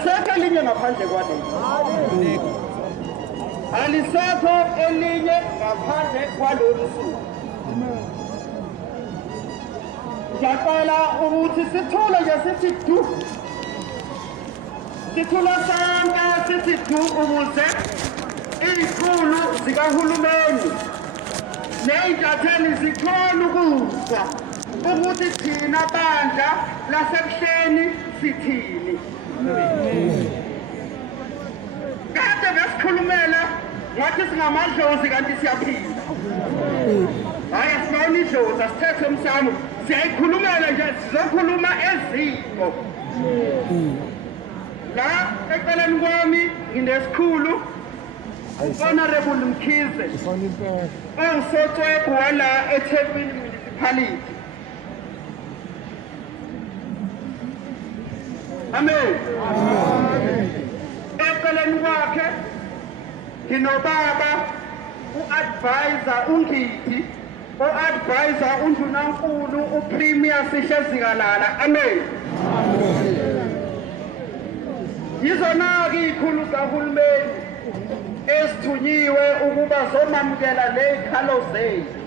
alisekho elinye ngaphandle kwaleli alisekho elinye ngaphandle kwalolu suku ngiyacela ukuthi sithule nje sithi du sithula sonke sithi du ukuze izikhulu zikahulumeni ney'ntatheli zikhona ukuzwa ukuthi thina bandla lasebuhleni sithini kade besikhulumela ngathi singamadlozi kanti siyaphila hhayi asifawuni idlozi asithethe emsamo siyayikhulumela nje sizokhuluma eziko la eceleni kwami nginesikhulu Honorable Mkhize ongusocwebhu wala eThekwini Municipality. Amen. Eceleni kwakhe nginobaba u-advisor uNgidi o-advisor uNdunankulu uPremier Sihle Zikalala. Amen. Yizona-ke iy'khulu zikahulumeni esithunyiwe ukuba zomamukela ley'khalo zethu.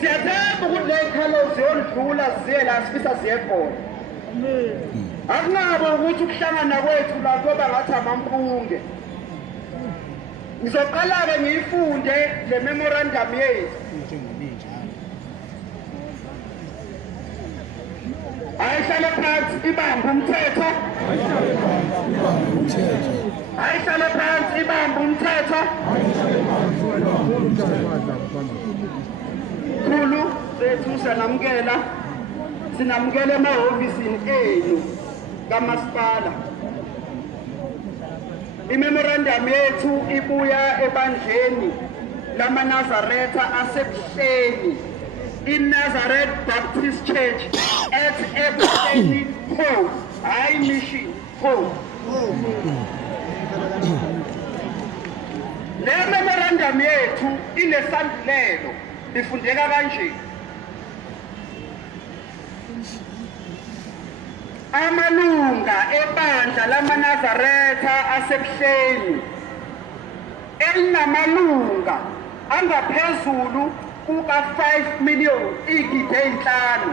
Siyathemba ukuthi ley'khalo ziyodlula ziye la sifisa ziye khona. Akunabo ukuthi ukuhlangana kwethu la kuyoba ngathi amampunge. Ngizoqala-ke ngiyifunde le memorandum yethu. Ayihlale phansi ibambe umthetho. Ayihlale phansi ibambe umthetho. Khulu sethu sinamukela emahhovisini enu kamasipala. Imemorandum yethu ibuya ebandleni lamaNazaretha asebuhleni iNazareth Baptist Church at Ebuhleni Home, hhayi Mission Home. Le memorandum yethu inesandulelo ifundeka kanje. Amalunga ebandla lamaNazaretha asebuhleni elinamalunga angaphezulu kuka-5 million igidi ey'nhlanu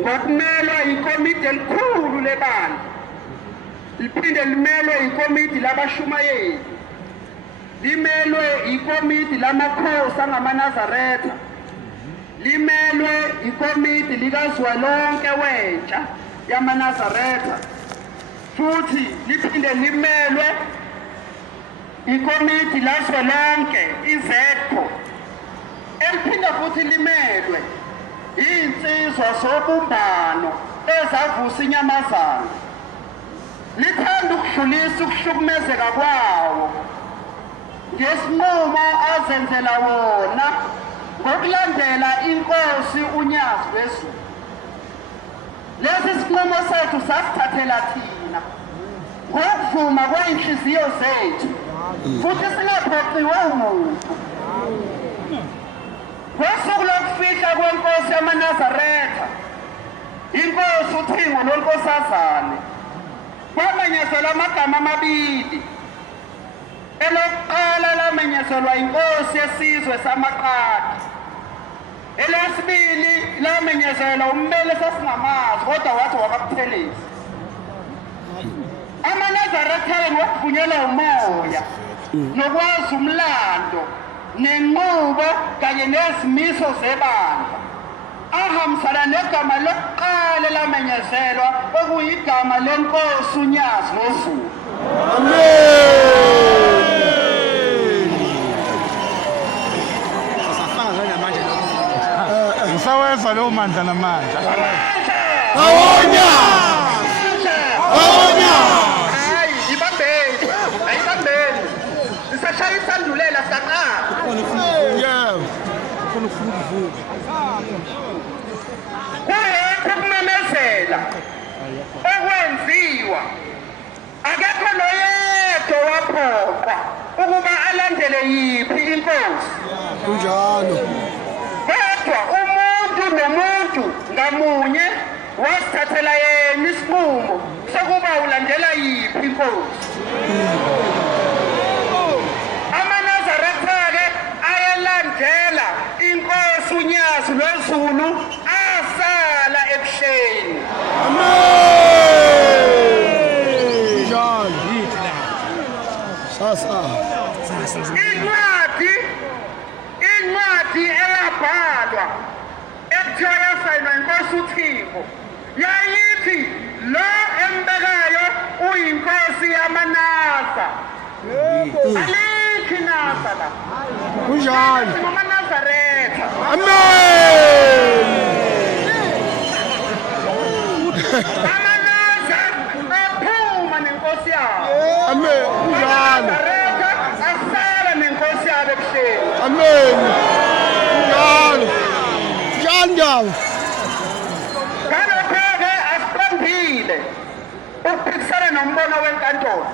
ngokumelwa yikomiti elikhulu lebandla liphinde limelwe yikomiti labashumayeli limelwe yikomiti lamakhosi angamaNazaretha limelwe yikomiti likazwelonke wentsha yamaNazaretha futhi liphinde limelwe ikomiti lazwelonke izedco eliphinde futhi limelwe iy'nsizwa zobumbano ezavusa inyamazana lithanda ukudlulisa ukuhlukumezeka kwawo ngesinqumo azenzela wona ngokulandela inkosi uNyazi wezulu. Lesi sinqumo sethu sasithathela thina ngokuvuma kwey'nhliziyo zethu futhi singaphoqiwe umuntu. Ngosuku lokufihla kwenkosi yamaNazaretha inkosi uThingo nonkosazane kwamenyezelwa amagama amabili. Elokuqala lamenyezelwa inkosi yesizwe samaqadi. Elesibili lamenyezelwa ummeli esasingamazi kodwa wathi wakabuthelezi. AmaNazaretha ngokuvunyelwa umoya nokwazi umlando nenqubo kanye nezimiso zebandla ahambisana negama lokuqala lamenyezelwa okuyigama lenkosi uNyazi wezulu. Amen. Ngisawenza lowo mandla namandla. Awonya! Awonya! Hayi, ibambeni. Ayibambeni. Isashaya isandulela saqala. Yeah. Ufuna ukuvuka. Kuyekho ukumemezela okwenziwa akekho noyedwa waphoqwa ukuba alandele yiphi inkosi. Kunjalo. Kodwa umuntu nomuntu ngamunye wasithathela yena isinqumo sokuba ulandela yiphi inkosi. AmaNazaretha-ke ayelandela inkosi uNyazi lweZulu asala ebuhleni. Njalo. Sasa. Incwadi eyabhalwa ekuthiwa yasayinwa inkosi uThixo yayithi lo embekayo uyinkosi yamaNaza. Alikhi Naza la. Kunjalo. AmaNazaretha. Amen. AmaNaza aphuma nenkosi yabo. Amen. Kunjalo. AmaNazaretha asala nenkosi yabo ebuhleni. Amen. Kunjalo. Njalo. Ngalokho-ke asiqondile ukuphikisana nombono wenkantolo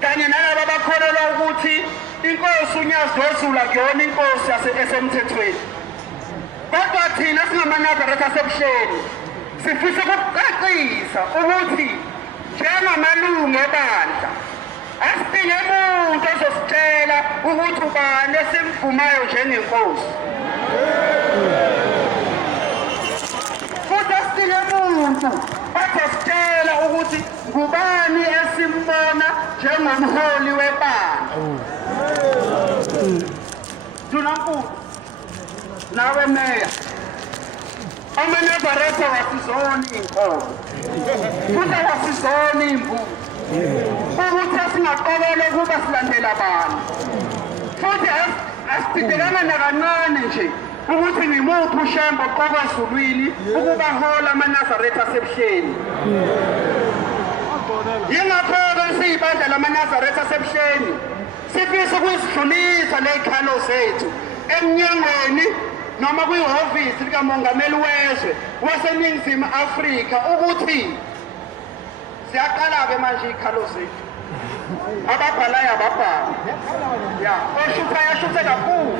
kanye nalabo abakholelwa ukuthi inkosi uNyazi lweZulu akuyona inkosi esemthethweni. Kodwa thina singamaNazaretha asebuhleni sifisa ukucacisa ukuthi njengamalungu ebandla asidinge umuntu ozositshela ukuthi ubani esimvumayo njengenkosi. Futhi asidinge umuntu ozositshela ukuthi ngubani esimbona njengomholi webandla. Dunankulu nawe meya, AmaNazaretha wasizona iy'nkomo futhi awasizona iy'mbuzi ukuthi asingaqokelwa ukuba silandela abantu. Futhi asididekanga nakancane nje ukuthi ngimuphi uShembe oqokwa ezulwini ukuba hola AmaNazaretha asebuhleni. Yingakho-ke siyibandla lamaNazaretha asebuhleni sifisa ukuyisidlulisa ley'khalo zethu emnyangweni noma kwihhovisi likamongameli wezwe waseNingizimu Afrika ukuthi siyaqala-ke manje iy'khalo zethu. Ababhalayo ababhala. Ya, oshuthayo ashuthe kakhulu.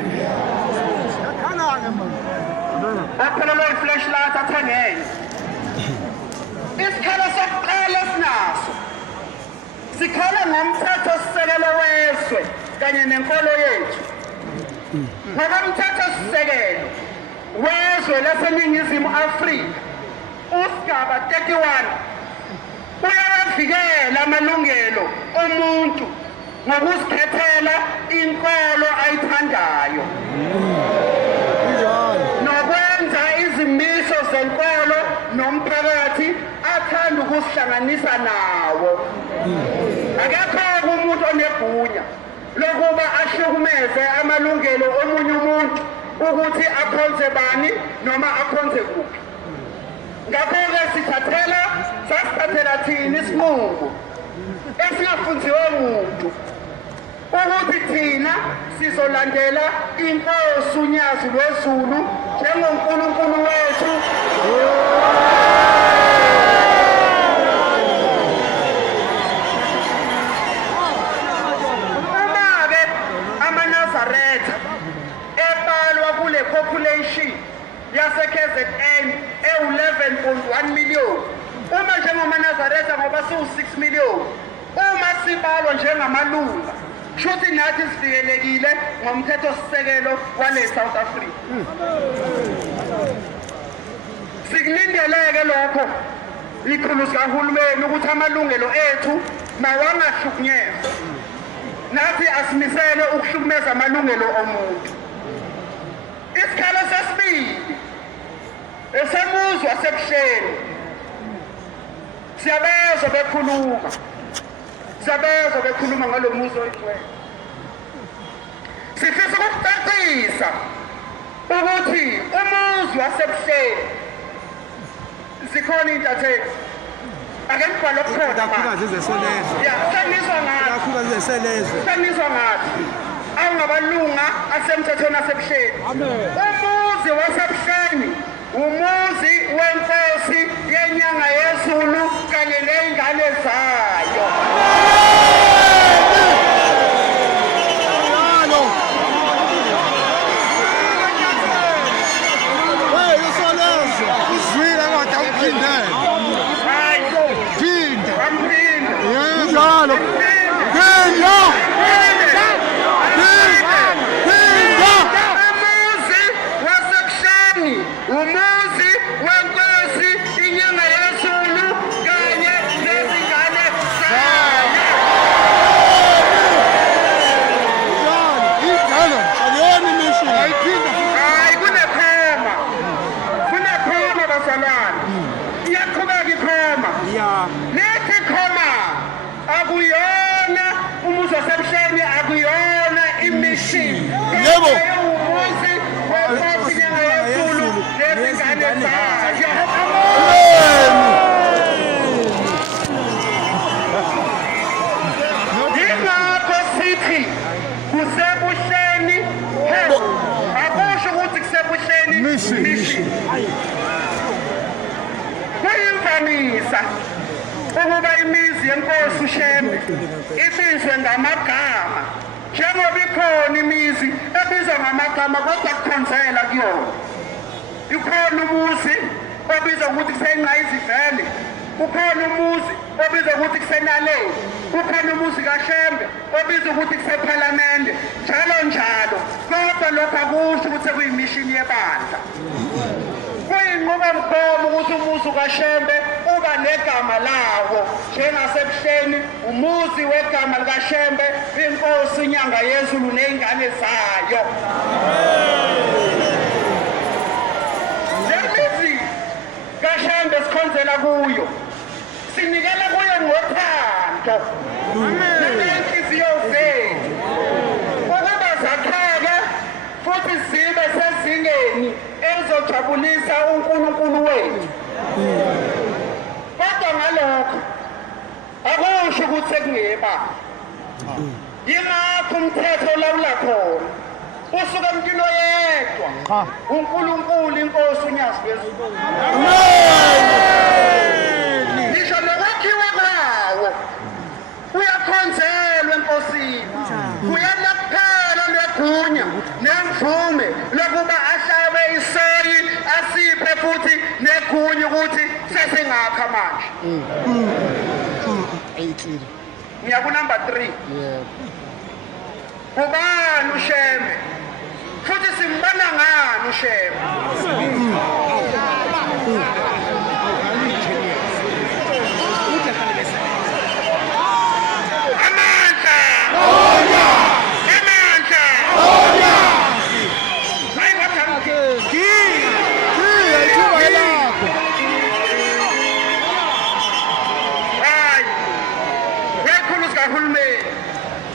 Ophelelwe i-flashlight athengele. Isikhalo sokuqala esinaso sikhala ngomthetho-sisekelo wezwe kanye nenkolo yethu. Ngokomthetho-sisekelo wezwe laseNingizimu Afrika usigaba 31 uyawavikela amalungelo omuntu ngokuzikhethela inkolo ayithandayo nokwenza izimiso zenkolo nomphakathi athanda ukusihlanganisa nawo. Akekho umuntu onegunya lokuba ahlukumeze amalungelo omunye umuntu ukuthi akhonze bani noma akhonze kuphi. Ngakho-ke sasithathela thina isinqumo esingafunziwe muntu ukuthi thina sizolandela inkosi uNyazi lweZulu njengoNkulunkulu wethu. Uma-ke AmaNazaretha ebalwa kule population yase-KZN e-11.1 million, uma njengamaNazaretha ngoba siwu-6 million, uma sibalwa njengamalunga shuthi nathi sivikelekile ngomthetho-sisekelo wale South Africa. Sikulindeleke lokho iqhulu sikahulumeni ukuthi amalungelo ethu mawangahlukunyezwa. Nathi asimisele ukuhlukumeza amalungelo omuntu. Isikhalo sesibili esemuzwa sebuhleni siyabezwa bekhuluma ngalo muzo oyingcwele. Sifisa ukucacisa ukuthi umuzi wasebuhleni zikhona iy'ntatheli. Ake ngibhale okukhona manje. Ya, seniswa ngathi awungabalunga asemthethweni asebuhleni. Umuzi wasebuhleni umuzi wenkosi yenyanga yeZulu kanye ney'ngane zayo. I'm Lithi khoma akuyona umuzi wasebuhleni akuyona imission. Yebo. Umuzi waphinyanga yezulu lezingane zayo. Yingakho sithi kusebuhleni akusho ukuthi kusebuhleni mission. Kuyimvamisa ukuba imizi yenkosi uShembe ibizwe ngamagama njengoba ikhona imizi ebizwa ngamagama kodwa kukhonzela kuyona. Ukhona umuzi obizwa ukuthi kuseNqayizivele, ukhona umuzi obizwa ukuthi kuseNaleni, ukhona umuzi kaShembe obizwa ukuthi kusePhalamende, njalo njalo. Kodwa lokho akusho ukuthi sekuyimishini yebandla. Kuyinqubomgomo ukuthi umuzi kaShembe uba negama lawo njengasebuhleni umuzi wegama likaShembe inkosi inyanga yezulu nezingane zayo. Lemizi kaShembe sikhonzela kuyo, sinikela kuyo ngothando nangenhliziyo zethu ukuba zakheke futhi zibe sezingeni ezojabulisa uNkulunkulu wethu. Kodwa ngalokho akusho ukuthi sekungeba. Yingakho umthetho olawula khona usuka emntwini oyedwa, uNkulunkulu inkosi uNyazi wezulu. Ngisho nokwakhiwa kwawo kuyakhonzelwa enkosini, kuyanakuphela negunya nemvume lokuba ahlabe isoyi asiphe futhi negunya ukuthi sesingakha manje. Ngiya kunumber 3. Ubani uShembe futhi simbona ngani uShembe?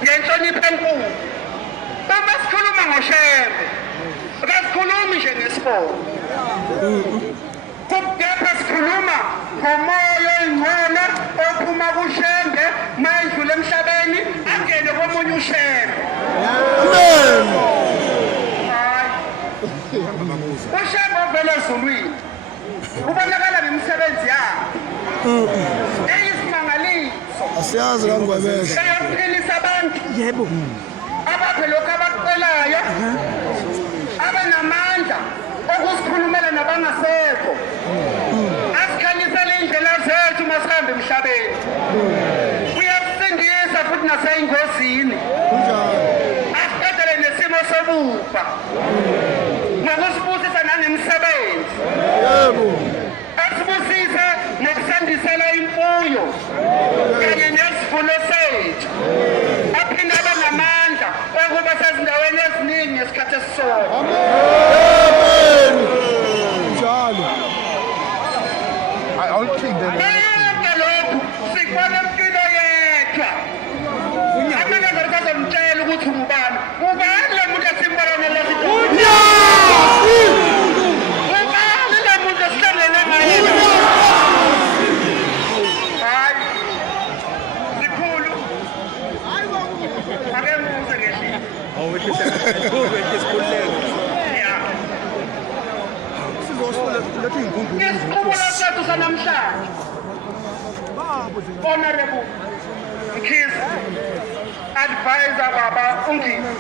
Ngenhlonipho enkulu uma sikhuluma ngoShembe akasikhulumi nje ngesibongo, kepha sikhuluma ngomoya oyingcono ophuma kuShembe mayedlula emhlabeni angene komunye uShembe. uShembe ovela ezulwini ubonakala nemisebenzi yakhe eyisimangaliso, asiyazi kangwebeza eyokuphilisa abantu. yebo Abaphe lokhu abakucelayo, abanamandla okusikhulumela nabangasekho, asikhanyisele indlela zethu masihamba emhlabeni, uyasindisa futhi naseyingozini, asiqedele nesimo sobufa ngokusibusisa nangemisebenzi, asibusise nokusandisela imfuyo kanye nesivuno sethu, aphinde abe namandla okuba sezindaweni eziningi ngesikhathi esisodwa. njalo Konke lokhu sikubona empilo yethu. Amanenza azomtshela ukuthi ubani. Ubani lo muntu esimbona lesithi? Ubani lo muntu esihlangene naye? Hayi. Sikhulu. Ake ngibuze ngehlile. Isiqubulo sethu sanamhlanje. Honorable Mkhize, advisor baba uNgisi.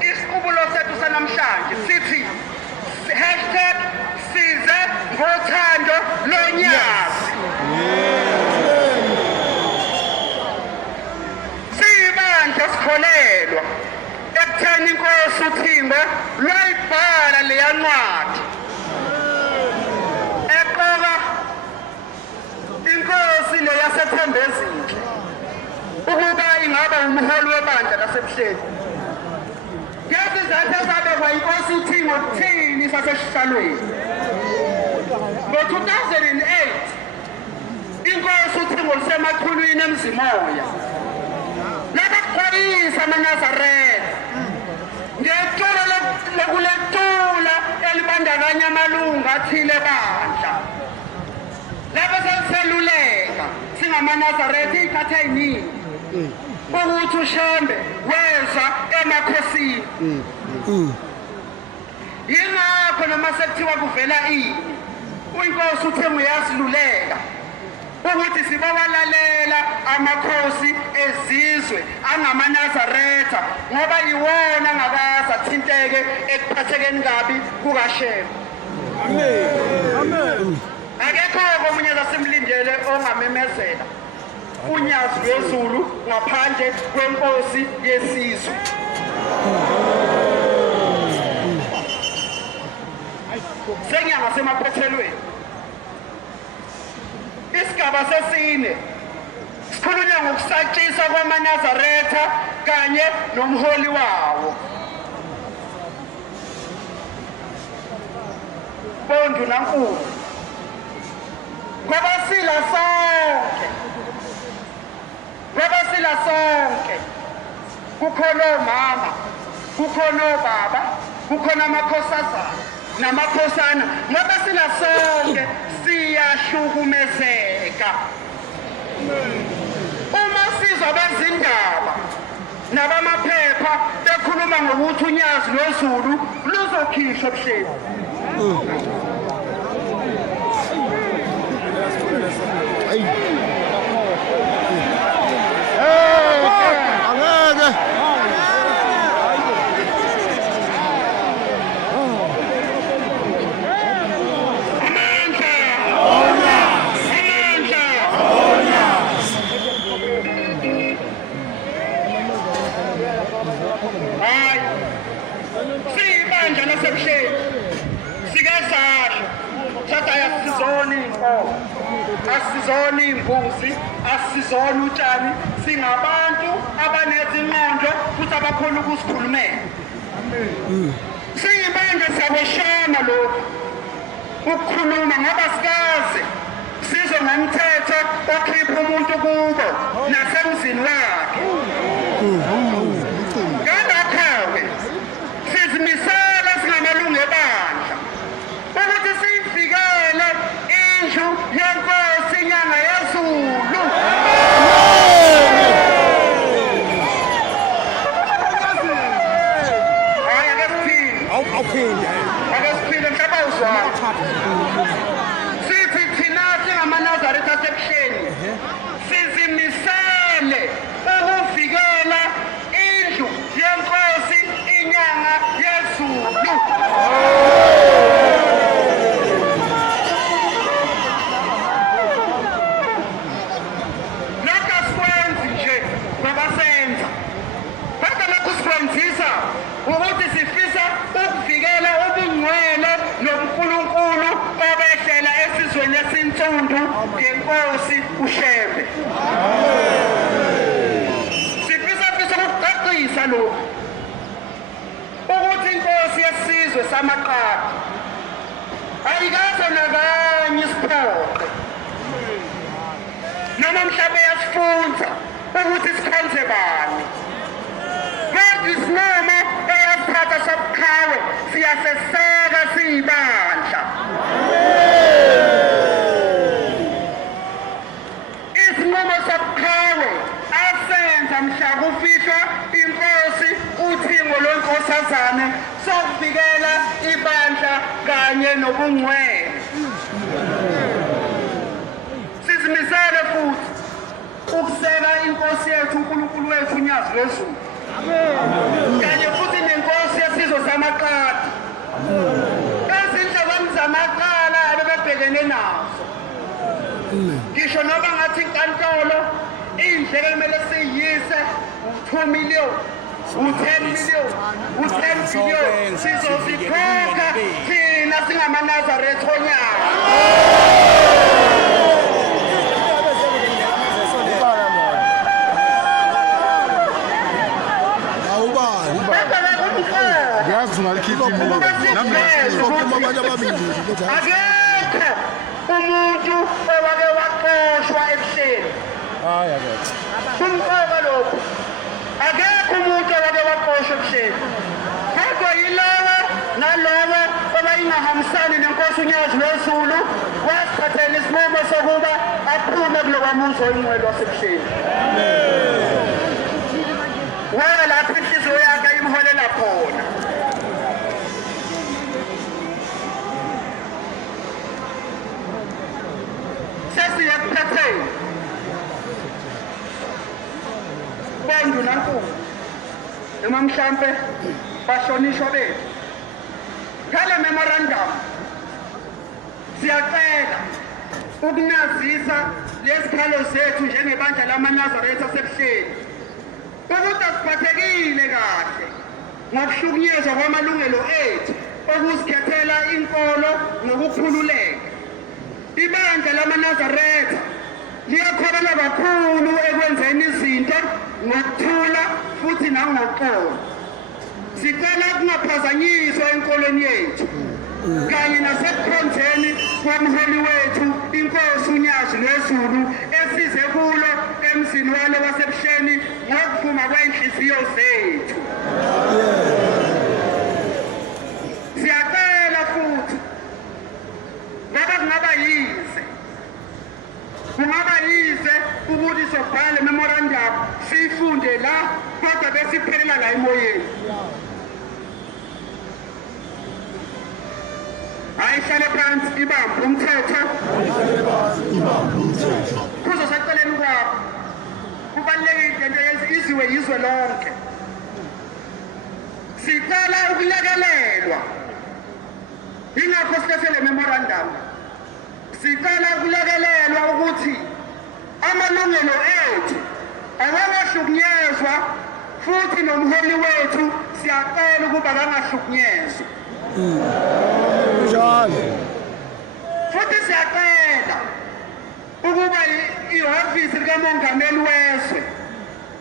Isiqubulo sethu sanamhlanje sithi #size ngothando lonyazi. Sibandla sikholelwa ekutheni inkosi uThimba lwayibhala leya ncwadi eqoka inkosi le yaseThembezile ukuba ingaba umholi webandla lasebuhleni. Yazizathu ezabekwa inkosi uThimba ukuthini sasesihlalweni. Ngo-2008 inkosi uThimba iphiko lisemaqhulwini emzimoya labaxwayisa amaNazaretha ngeculo lokuletula elibandakanya amalunga athile bandla lapho seliseluleka singamaNazaretha iy'khathi ey'ningi ukuthi uShembe weza emakhosini yingakho noma sekuthiwa kuvela ini uNkosi uthe uyasiluleka ukuthi sibawalalela amakhosi ezizwe angamaNazaretha ngoba yiwona angakaze athinteke ekuphathekeni kabi kukaShembe. Amen. Akekho omunye lasemlindele ongamemezela unyazi lwezulu ngaphandle kwenkosi yesizwe. Senyanga semaphethelweni isigaba sesine sikhulunywa ngokusatshiswa kwamaNazaretha kanye nomholi wawo. Bondu nankulu ngoba sila sonke kukhona omama kukhona obaba kukhona amakhosazana namakhosana ngoba sila sonke siyahlukumezeka uma sizwa bezindaba nabamaphepha bekhuluma ngokuthi unyazi lwezulu luzokhishwa ebuhleni. Siyibandla lasebuhleni sikazahla thatha asizona iy'nkomo asizona iy'mbuzi asizona utshani singabantu abanezingqondo futhi abakhona ukusikhulumela. Siyibandla siyakweshana lokhu ukukhuluma ngoba sikaze sizwe ngomthetho okhipha umuntu kubo nasemzini wakhe. Ngakho-ke sizimisele singamalungu ebandla ukuthi siyivikele indlu yenkosi inyanga yezulu. Hayi ake siphinde mhlaba uzwayo sithi thina singamaNazaretha asebuhleni sizimisele ukuvikela indlu yenkosi inyanga yezulu. Lokhu asikwenzi nje ngoba senza kodwa lokhu sikwenzisa ukuthi sifisa ukuvikela ubungcwele nobuNkulunkulu obehlela esizweni esinsundu ngenkosi uShembe. Sifisa ukucacisa lokhu ukuthi inkosi yesizwe samaqadi ayikaze nakanye isiphoqe noma mhlawumbe yasifunza ukuthi sikhonze bani. Kodwa isinqumo eyasithatha sobuqhawe siyaseseka siyibandla. Isinqumo sobuqhawe asenza mhla kufihlwa inkosi uthingo lwenkosazane sokuvikela ibandla kanye nobungcwele. Sizimisele futhi ukuseka inkosi yethu uNkulunkulu wethu unyazi lwezulu kanye futhi nenkosi yesizwe samaqadi ezindlekweni zamaqala abebebhekene nazo. Ngisho noma ngathi inkantolo iy'ndleko ekumele siyise u2 million u10 million u10 billion sizozikhokha thina singamaNazaretha onyaka. Akekho umuntu owake waqoshwa ebuhleni Hayi akekho. Kumqoka lokho. Akekho umuntu owake waqoshwa ebusheni. Kodwa yilowo nalowo obayingahambisani nenkosi uNyazi lwezulu wasithathela isinqumo sokuba aphume kulowa muzi oyingcwele wasebusheni. Wena lapho inhliziyo yakhe imholela khona. Sesiyakuphatheni. Bantu nankulu. Noma mhlambe bashonishwa bethu. Khala memorandum. Siyacela ukunazisa lesikhalo sethu njengebandla lamaNazaretha asebusheni. Ukuthi asiphathekile kahle ngokuhlukunyezwa kwamalungelo ethu okuzikhethela inkolo nokukhululeka. Ibandla lamaNazaretha liyakholelwa kakhulu ekwenzeni izinto ngokuthula futhi nangoxolo. Sicela kungaphazanyiswa enkolweni yethu kanye nasekukhonzeni kwamholi wethu inkosi uNyazi lwezulu esize kulo emzini walo wasebusheni ngokuphuma kwenhliziyo zethu. Siyacela futhi ngoba kungaba yize ukuthi sobhale memorandum siyifunde la kodwa besiphelela la emoyeni. Ayihlale phansi ibambe umthetho. Kuzo saceleni kwakho. Kubalulekile into iziwe yizwe lonke. Sicela ukulekelelwa. Ingakho sithele memorandum. Sicela ukulekelelwa ukuthi amalungelo ethu awahlukunyezwa futhi nomholi wethu siyacela ukuba angahlukunyezwa. Njalo. Futhi siyacela ukuba ihhovisi likamongameli wezwe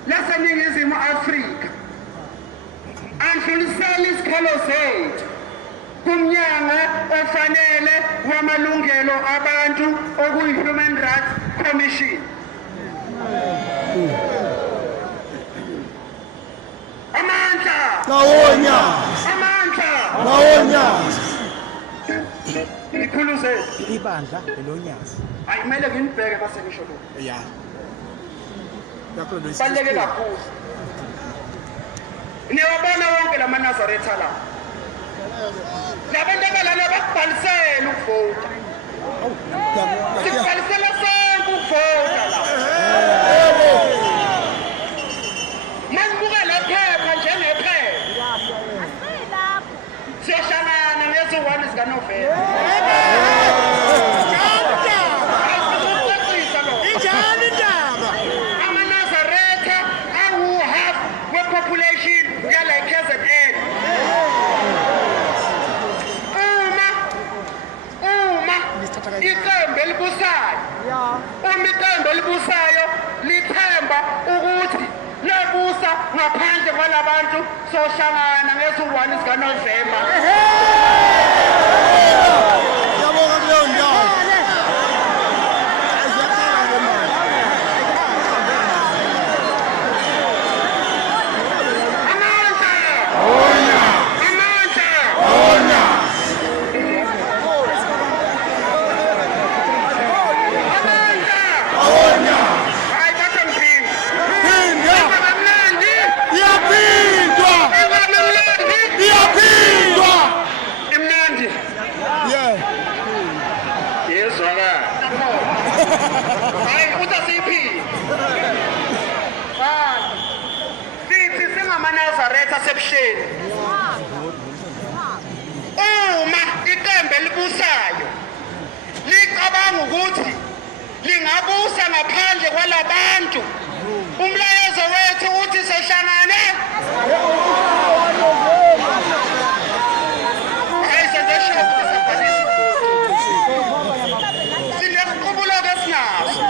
laseNingizimu Afrika andlulisele isikhalo zethu kumnyango ofanele wamalungelo abantu okuyi-Human Rights Commission. Amandla! Nawonya! Amandla! Nawonya! Ikhuluze. Ibandla elonyazi. Ayimele nginibheke base ngisho lokho. Yeah. Yakho lo Baleke kakhulu. Niyabona wonke lamaNazaretha la. Labantu abalana bakubhalisela ukuvota. Sibhalisela sonke ukuvota la. Manibuka la phepha njengephepha. Siyohlangana ngezi-1 zikaNovemba. Injani indaba? AmaNazaretha awu-half we-population yala KZN. Iqembu elibusayo. Uma iqembu elibusayo lithemba ukuthi lebusa ngaphandle kwalabantu sohlangana ngezi-1 zikaNovemba. Yabonga kuleyo ndawo. AmaNazaretha asebusheni. Uma iqembu elibusayo licabanga ukuthi lingabusa ngaphandle kwalabantu, umlayezo wethu uthi sehlangane. Sinesiqubulo kesinaso.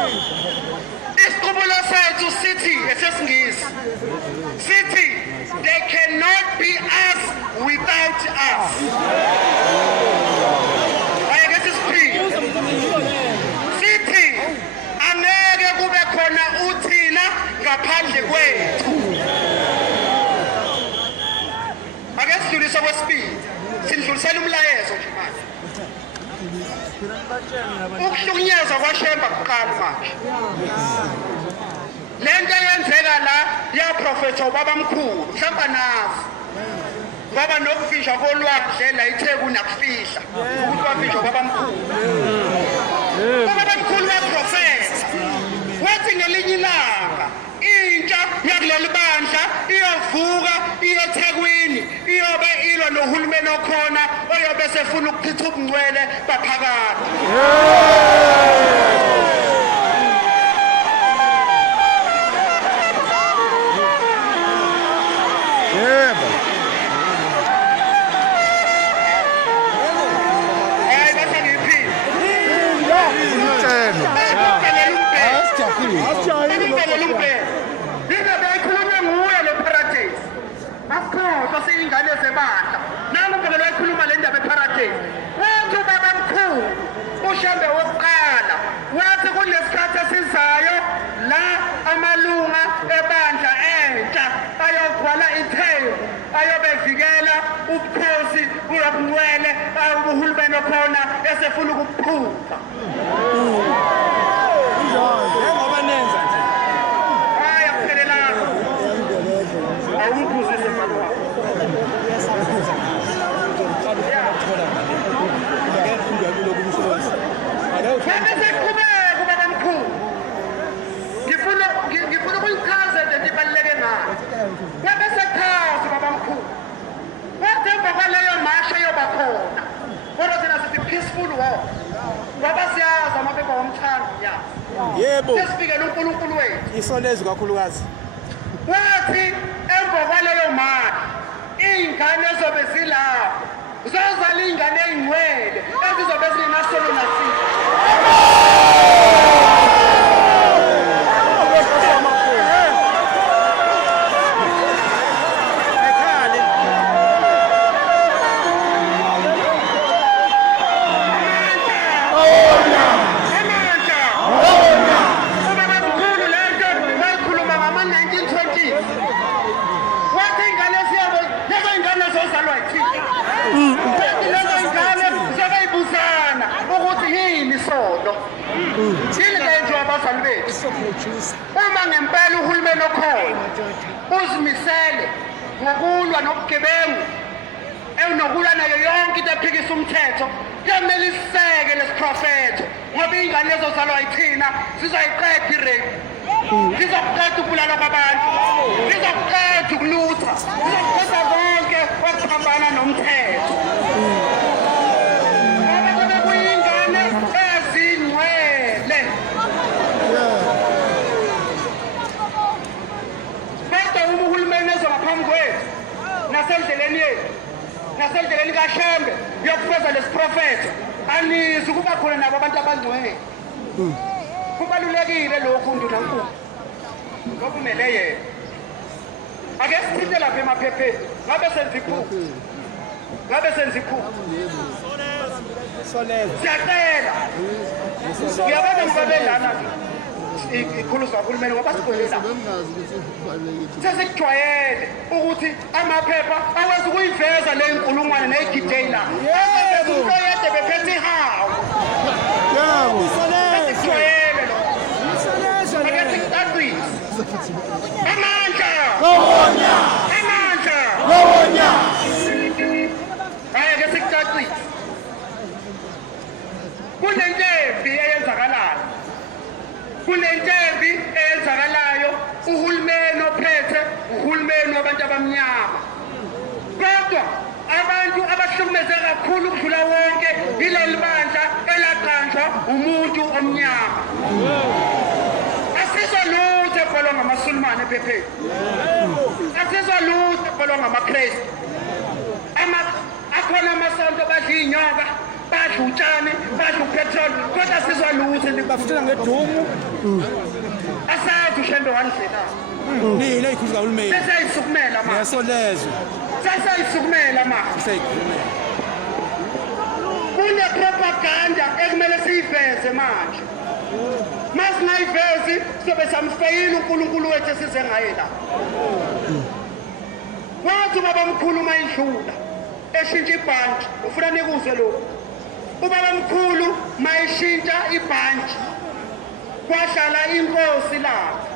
Isiqubulo sethu sithi esesingisi. Sithi they cannot be us without us. Ayeke sisiphile. Sithi angeke kube khona ngaphandle kwethu. Ake sidlulise kwesibili. Sindlulisela umlayezo nje manje. Ukuhlukunyezwa kwaShemba kuqala manje. Lento eyenzeka la yaprofetha ubabamkhulu mhlawumbe nazi. Ngoba nokufisha kolwandle la itheku nakufihla ukuthi wafisha ubabamkhulu. Ubabamkhulu waprofetha. Wathi ngelinye ilanga intsha yakuleli bandla iyovuka iyeThekwini iyobe ilwa nohulumeni okhona oyobe sefuna ukuchitha ubungcwele baphakade. Yebo. Hayi bese ngiphila. Ucela. Asijahile. Yini beyikhulunywe nguye lo Paradise. Akukho siyingane zebandla. Nami ngibekele wayikhuluma le ndaba eParadise. Wathi ubabamkhulu uShembe wokuqala wathi kunesikhathi esizayo la amalunga ebandla entsha ayogwala itheku ayobevikela ubukhosi uyabungcwele uhulumeni okhona esefuna ukuphupha. Ngoba nenza nje. Hayi akuphelelanga. Awumphuzise mfana wakho. Seqhubeka ubabamkhulu. Ngifuna ukuyichaza into ibaluleke ngayo. Wabesechaza ubabamkhulu. Wathi emva kwaleyo masha yoba khona. Kodwa thina sithi peaceful war. Ngoba siyazi amaphepha womthando nyawo. Yebo. Sesibikela uNkulunkulu wethu. Isolezo kakhulukazi. Wathi emva kwaleyo masha iy'ngane ezobe zilapho zozala iy'ngane ey'ngcwele ezizobe zingenasono nasiphi. Uma ngempela uhulumeni okhona uzimisele ngokulwa nobugebengu enokulwa nayo yonke into ephikisa umthetho kuyamele iseke lesiprofetho ngoba iy'ngane ezozalwa yithina zizoyiqeda irape zizokuqeda ukubulala kwabantu zizokuqeda ukulutha zizokuqeda konke okuphambana nomthetho. Nasendleleni yethu nasendleleni kaShembe yokufeza lesiprofetho anizwe kuba khona nabo abantu abangcwele. Kubalulekile lokhu ndunankulu ngokumele yena. Ake sichithe lapha emaphepheni ngabe senza iphupho. Solezo. Siyacela ngiyabona ngibabelana ikhuluza kahulumeni ngoba sigwelela sesikujwayele ukuthi amaphepha akwazi ukuyiveza le nkulungwane neyigideyila into yede bephethe ihawu. Sesikujwayele lo ake sikucacise amandla hayi ake sikucacise kunentembi eyenzakalayo uhulumeni ophethe uhulumeni wabantu abamnyama. Kodwa abantu abahlukumeze kakhulu ukudlula wonke yileli bandla elaqanjwa umuntu omnyama. Asizwa lutho ebhalwa ngamaSulumane ephepheni. Asizwa lutho ebhalwa ngamaKrestu. Akhona amasonto badla iy'nyoka badla utshani badla upetrol kodwa asizwa lutho Bafutela ngedumu. asazi uShembe wandlela. Nina ikhulu kahulumeni. Sesayisukumela manje. Yasolezo. Sesayisukumela manje. Seyikhulumela. Kune propaganda ekumele siyiveze manje. Mase singayivezi sobe samfeyila uNkulunkulu wethu esize ngaye la wathi ubaba mkhulu uma idlula eshintsha ibhanti ufuna nikuzwe lokho ubaba mkhulu mayishintsha ibhanti kwahlala inkosi lapha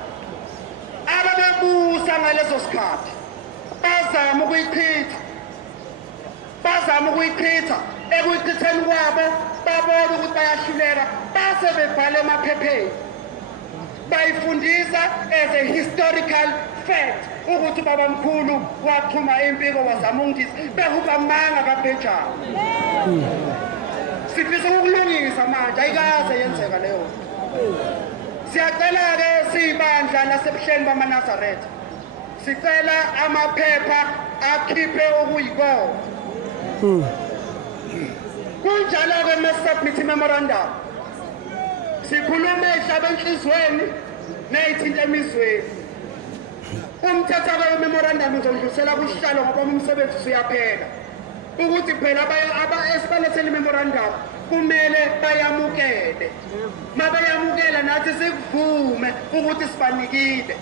ababebusa ngaleso sikhathi bazama ukuyichitha ekuyichitheni kwabo babona ukuthi bayahluleka base bebhala emaphepheni bayifundisa as a historical fact ukuthi ubaba mkhulu waxhuma impiko wazama ungisi behuba manga kaBenjani sifisa ukulungisa manje ayikaze yenzeka leyo siyacela-ke siyibandla lasebuhleni bamaNazaretha sicela amaphepha akhiphe okuyikona kunjalo-ke masisubmit memorandum sikhulume ehlaba enhlizweni neyithinta emizweni umthetho-ke wememorandum uzodlulisela kusihlalo ngoba umsebenzi usuyaphela ukuthi phela esibalethele imemorandum kumele bayamukele mabayamukela nathi sikuvume ukuthi sibanikile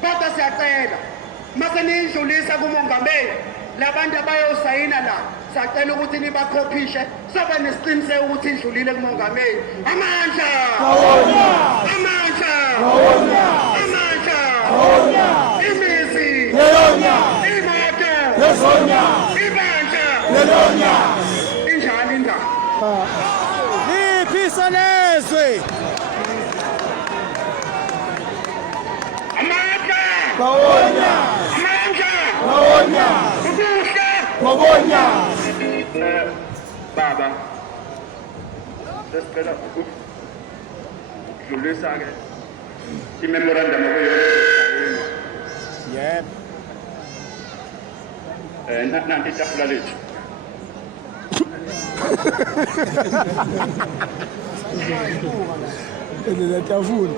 kodwa siyacela mase niyidlulisa kumongameli labantu abayosayina la siyacela ukuthi nibakhophishe sobe nesiqiniseko ukuthi idlulile kumongameli amandla amandla amandla imizi imoto ibandla injani indaba Liphisanezwe amandla bawonya amandla bawonya ubuhle bawonya baba sesicela ukudlulisa-ke imemorandum okuyona yebo nanti itafula lethu le tafula